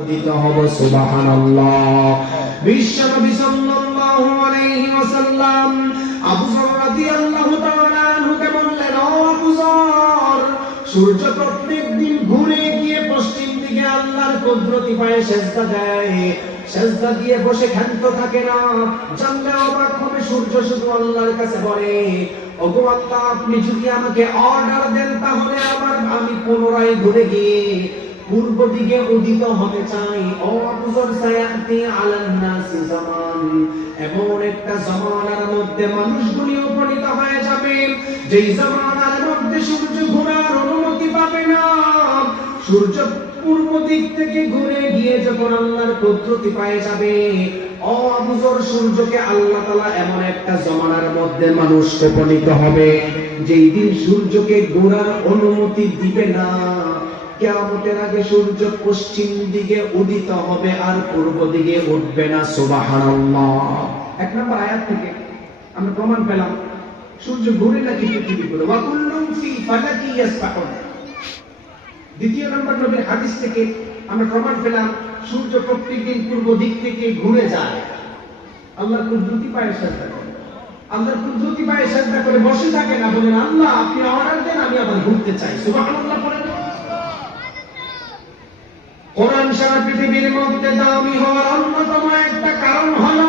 উদিত হব সুবহানাল্লাহ। বিশ্বনবী সাল্লাল্লাহু আলাইহি ওয়াসাল্লাম আবু যর রাদিয়াল্লাহু তাআলা আনহুকে বললেন, ও আবু যর, সূর্য প্রত্যেকদিন ঘুরে গিয়ে পশ্চিম দিকে আল্লাহর কুদরতি পায়ে সিজদা দেয়, সিজদা দিয়ে বসে ক্ষান্ত থাকে না। জানলে অবাক হবে, সূর্য শুধু আল্লাহর কাছে বলে, ওগো আল্লাহ, আপনি যদি আমাকে অর্ডার দেন তাহলে আমি পুনরায় ঘুরে গিয়ে পূর্ব দিকে উদিত হতে চাই। ও আবু যর, সায়াতি আলান নাসি জামান, এমন একটা জামানার মধ্যে মানুষগুলি উপনীত হয়ে যাবে যেই জামানার মধ্যে সূর্য ঘোরার অনুমতি পাবে না। সূর্য পূর্ব দিক থেকে ঘুরে গিয়ে যখন আল্লাহর কুদরতি পায়ে যাবে, ও আবু যর, সূর্যকে আল্লাহ তাআলা এমন একটা জামানার মধ্যে মানুষ উপনীত হবে যেই দিন সূর্যকে ঘোরার অনুমতি দিবে না। কিয়ামতের আগে সূর্য পশ্চিম দিকে উদিত হবে আর পূর্ব দিকে উঠবে না। সুবহানাল্লাহ। এক নম্বর আয়াত থেকে আমরা প্রমাণ পেলাম সূর্য ঘুরে নাকি পৃথিবী ঘুরে। ওয়া কুল্লুম ফি ফালাকি ইয়াসবাহুন। দ্বিতীয় নম্বর নবীর হাদিস থেকে আমরা প্রমাণ পেলাম সূর্য প্রত্যেকদিন পূর্ব দিক থেকে ঘুরে যায়। আল্লাহর কুদরতি পায়ে সিজদা করে, আল্লাহর কুদরতি পায়ে সিজদা করে বসে থাকে না, বলেন আল্লাহ আপনি অর্ডার দেন, আমি আবার ঘুরতে চাই। সুবহানাল্লাহ পড়েন। কোরআন সারা পৃথিবীর মধ্যে দামি হওয়ার অন্যতম একটা কারণ হলো